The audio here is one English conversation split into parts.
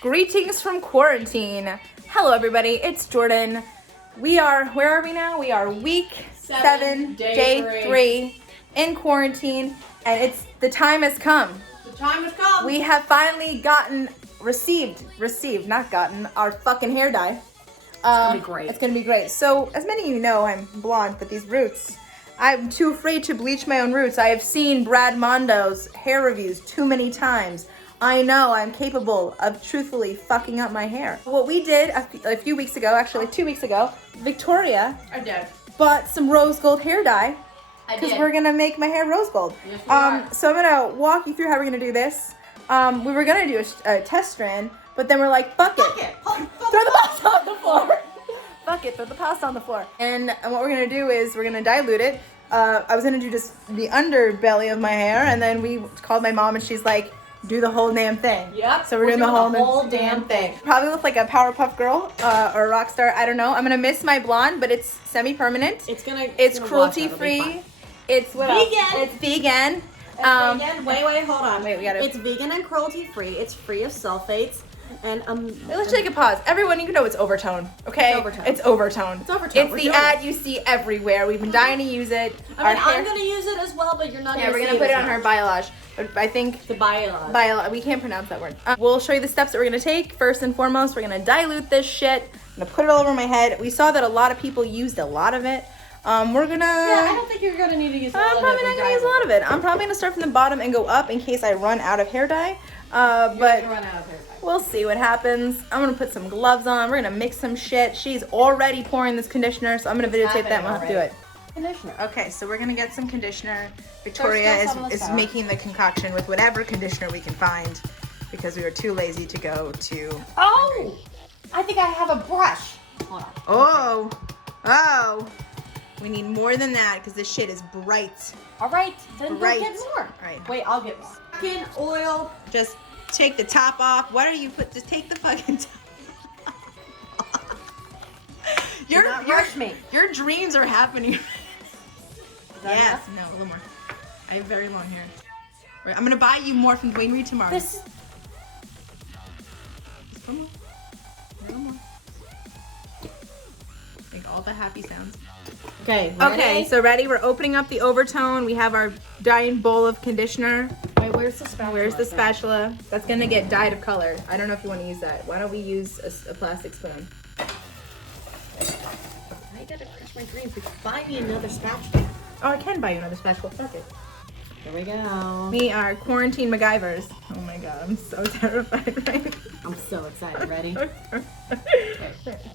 Greetings from quarantine. Hello everybody, it's Jordan. Where are we now? We are week 7, day 3 in quarantine, and the time has come. The time has come. We have finally received, not gotten, our fucking hair dye. It's gonna be great. It's gonna be great. So, as many of you know, I'm blonde, but these roots, I'm too afraid to bleach my own roots. I have seen Brad Mondo's hair reviews too many times. I know I'm capable of truthfully fucking up my hair. What we did a few weeks ago, actually 2 weeks ago, Victoria bought some rose gold hair dye because we're gonna make my hair rose gold. Yes, we are. So I'm gonna walk you through how we're gonna do this. We were gonna do a test strand, but then we're like, fuck it. Throw the pasta on the floor. Fuck it, throw the pasta on the floor. And what we're gonna do is we're gonna dilute it. I was gonna do just the underbelly of my hair, and then we called my mom and she's like, do the whole damn thing. Yep. So we're doing the whole damn thing. Probably look like a Powerpuff Girl or a rock star. I don't know. I'm gonna miss my blonde, but it's semi-permanent. It's cruelty free. It's what vegan. else? It's vegan. Vegan. Wait, hold on. Wait, we gotta. It's vegan and cruelty free. It's free of sulfates. And Let's take a pause. Everyone, you know it's Overtone, okay? It's Overtone. It's the ad you see everywhere. We've been dying to use it. I'm gonna use it as well, but you're not. Yeah, we're gonna put it on her biolage. I think the biolage. We can't pronounce that word. We'll show you the steps that we're gonna take. First and foremost, we're gonna dilute this shit. I'm gonna put it all over my head. We saw that a lot of people used a lot of it. We're gonna. Yeah, I don't think you're gonna need to use. I'm probably not gonna use a lot of it. I'm probably gonna start from the bottom and go up in case I run out of hair dye. But run out of hair dye. We'll see what happens. I'm gonna put some gloves on. We're gonna mix some shit. She's already pouring this conditioner, so I'm gonna videotape that and we'll have to do it. Conditioner. Okay, so we're gonna get some conditioner. Victoria is making the concoction with whatever conditioner we can find because we were too lazy to go to. Oh! I think I have a brush. Hold on. Oh! We need more than that because this shit is bright. All right, then we'll get more. All right. Wait, I'll get more. Fucking oil. Just take the top off. Why don't you just take the fucking top off. Rush me. Your dreams are happening. Yes. No, a little more. I have very long hair. Right, I'm gonna buy you more from Dwayne Reed tomorrow. This. Just put more. A little more. Make all the happy sounds. Okay. Ready? Okay, so ready? We're opening up the Overtone. We have our dyeing bowl of conditioner. Wait, where's the spatula? Where's the spatula? That's gonna get dyed of color. I don't know if you want to use that. Why don't we use a plastic spoon? I gotta crush my dreams. Buy me another spatula. Oh, I can buy you another spatula. Fuck it. Here we go. We are quarantine MacGyvers. Oh my god, I'm so terrified right now. I'm so excited. Ready?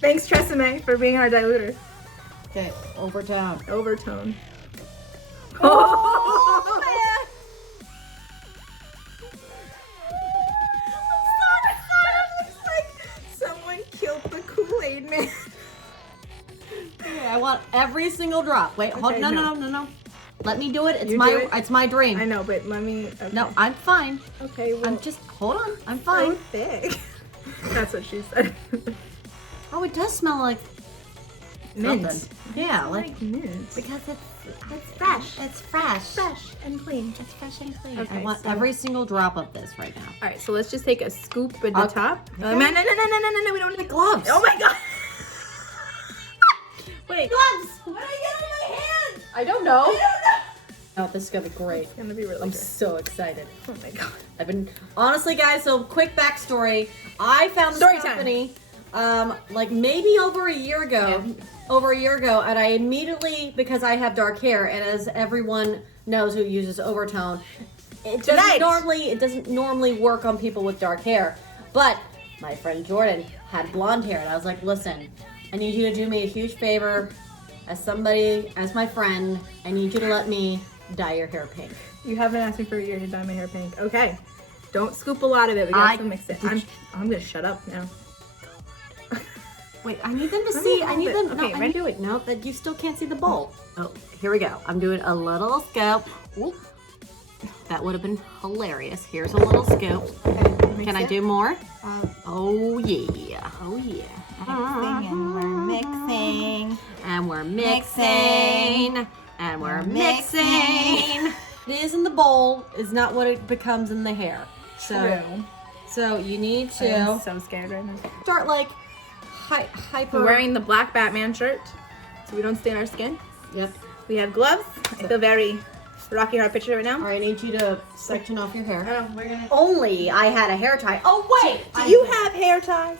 Thanks, Tresemme, for being our diluter. Okay, Overtone. Overtone. Oh, man! I'm so excited. It looks like someone killed the Kool-Aid man. Okay, I want every single drop. Wait, hold. Okay, No. Let me do it. It's You my do it? it's my dream. I know, but let me. Okay. No, I'm fine. Okay, well, I'm just hold on. I'm so fine. thick. That's what she said. Oh, it does smell like Mint. something. Yeah, like mint. because it's fresh. It's fresh. Fresh and clean. It's fresh and clean. Okay, I want so- every single drop of this right now. All right, so let's just take a scoop at the Okay. top. Okay. No, we don't need the gloves. Oh my god. Wait. Gloves. What did I get on my hand? I don't know. I don't know. Oh, this is gonna be great. It's gonna be really I'm good. so excited. Oh my god. I've been honestly, guys. So quick backstory. I found this Story time. company, like maybe over a year ago. And I immediately, because I have dark hair, and as everyone knows who uses Overtone, it doesn't normally work on people with dark hair. But my friend Jordan had blonde hair, and I was like, listen, I need you to do me a huge favor. As my friend, I need you to let me dye your hair pink. You haven't asked me for a year to dye my hair pink. Okay. Don't scoop a lot of it. We got to mix it. I'm gonna shut up now. Wait, I need them to see. I need them. Okay, no, ready? do it. No, that you still can't see the bowl. Oh, here we go. I'm doing a little scoop. Ooh, that would have been hilarious. Here's a little scoop. Okay, Can I do more? Oh yeah. Oh yeah. And we're mixing. And we're mixing. And we're mixing. It is in the bowl is not what it becomes in the hair. So True. So you need to I'm so scared right now. start like hyper. We're wearing the black Batman shirt so we don't stain our skin. Yep. We have gloves. I feel very Rocky Horror Picture right now. All right, I need you to section off your hair. Oh, we're gonna. Only I had a hair tie. Oh wait, Do you have hair ties?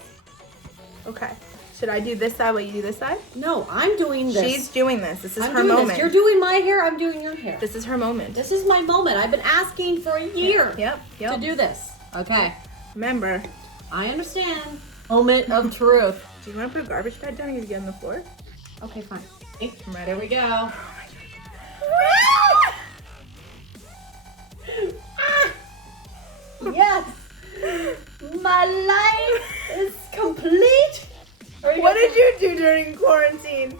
Okay. Should I do this side while you do this side? No, I'm doing this. She's doing this. This is I'm her doing moment. This. You're doing my hair. I'm doing your hair. This is her moment. This is my moment. I've been asking for a year Yep. to do this. Okay. Remember. I understand. Moment of truth. Do you want to put a garbage bag down and get on the floor? Okay, fine. I'm ready. There we go. Yes! My life is complete! What did you do during quarantine?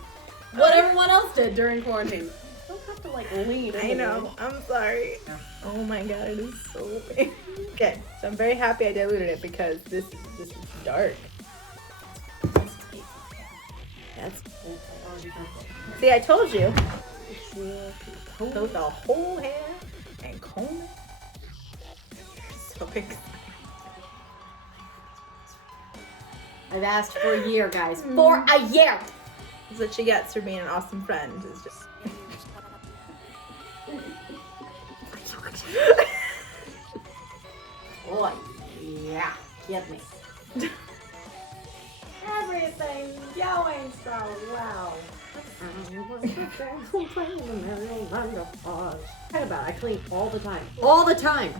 What everyone else did during quarantine. You don't have to like lean. I know. I'm sorry. Oh my god, it is so big. Okay, so I'm very happy I diluted it because this is dark. That's see, I told you. Coat the whole hair and comb it. You're so excited. I've asked for a year, guys. For a year! That's what she gets for being an awesome friend. Is just. Boy, yeah, get me. Everything's going so well. Talk about it. I clean all the time. All the time.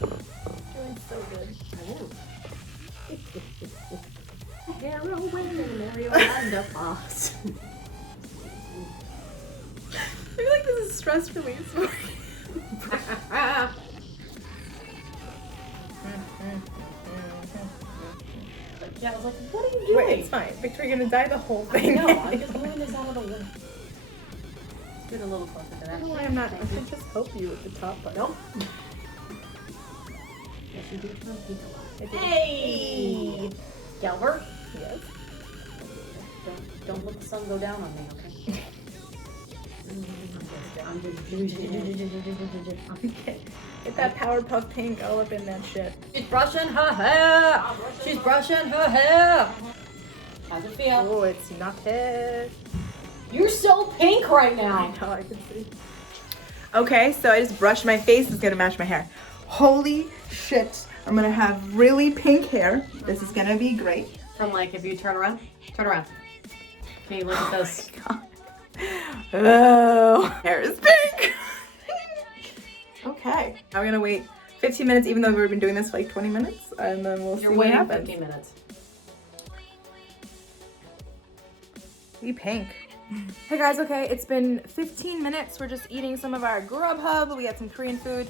Doing so good. Heroin, and a boss. I feel like this is stress release. Yeah, I was like, what are you doing? Wait, it's fine. Victor, you're gonna dye the whole thing. No, I'm just moving this out of the way. Let's get a little closer to that. No, I'm not. I should just help you with the top part. Nope. Yes, you do turn pink a lot. Hey! Jegelber, Yes. don't let the sun go down on me, okay? I'm just Get that Powerpuff Pink all up in that shit. She's brushing her hair. She's brushing her hair. How's it feel? Oh, it's not it. You're so pink right I now. know, I can see. Okay, so I just brushed my face. It's gonna match my hair. Holy shit. I'm gonna have really pink hair. This is gonna be great. From like, if you turn around. Can you look at this? Oh, hair is pink. Okay, I'm gonna wait 15 minutes, even though we've been doing this for like 20 minutes, and then we'll see You're what waiting happens. 15 minutes. Be pink. Hey guys, okay, it's been 15 minutes. We're just eating some of our Grubhub. We got some Korean food.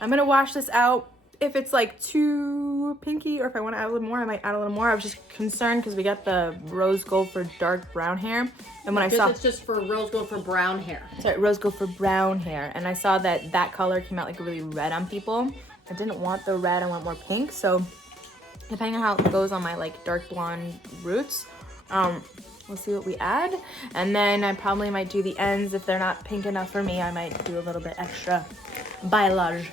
I'm gonna wash this out. If it's like too pinky, or if I want to add a little more, I might add a little more. I was just concerned because we got the rose gold for dark brown hair, and when I saw it's just for rose gold for brown hair. sorry, rose gold for brown hair, and I saw that color came out like really red on people. I didn't want the red. I want more pink. So depending on how it goes on my like dark blonde roots, we'll see what we add, and then I probably might do the ends. If they're not pink enough for me, I might do a little bit extra balayage.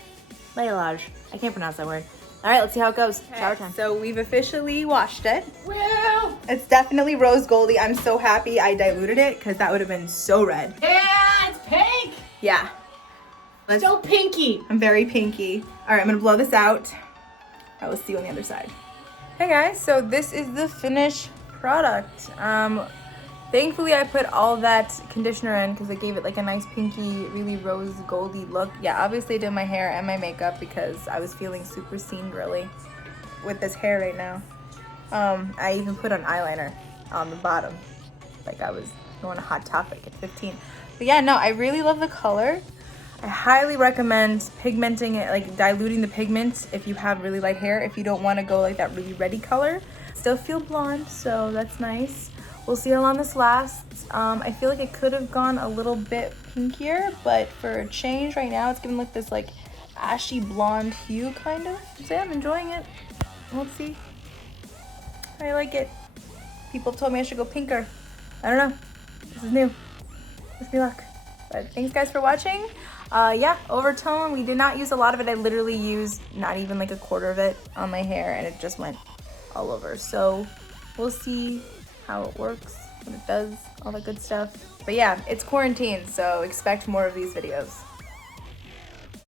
I can't pronounce that word. All right, let's see how it goes. Okay, shower time. So we've officially washed it. Well, It's definitely rose goldy. I'm so happy I diluted it because that would have been so red. yeah, it's pink. Yeah. Let's, So pinky. I'm very pinky. All right, I'm gonna blow this out. I will see you on the other side. Hey guys, so this is the finished product. Thankfully I put all that conditioner in because it gave it like a nice pinky, really rose goldy look. Yeah, obviously I did my hair and my makeup because I was feeling super scene girly with this hair right now. I even put on eyeliner on the bottom, like I was going a hot topic at 15. But yeah, no, I really love the color. I highly recommend pigmenting it, like diluting the pigment if you have really light hair, if you don't want to go like that really reddy color. Still feel blonde, so that's nice. We'll see how long this lasts. I feel like it could have gone a little bit pinkier, but for a change right now, it's giving like this like ashy blonde hue kind of. So yeah, I'm enjoying it. Let's see. I like it. People told me I should go pinker. I don't know. This is new. Wish me luck. But thanks guys for watching. Yeah, Overtone, we did not use a lot of it. I literally used not even like a quarter of it on my hair and it just went all over. So we'll see how it works, what it does, all that good stuff. But yeah, it's quarantine, so expect more of these videos.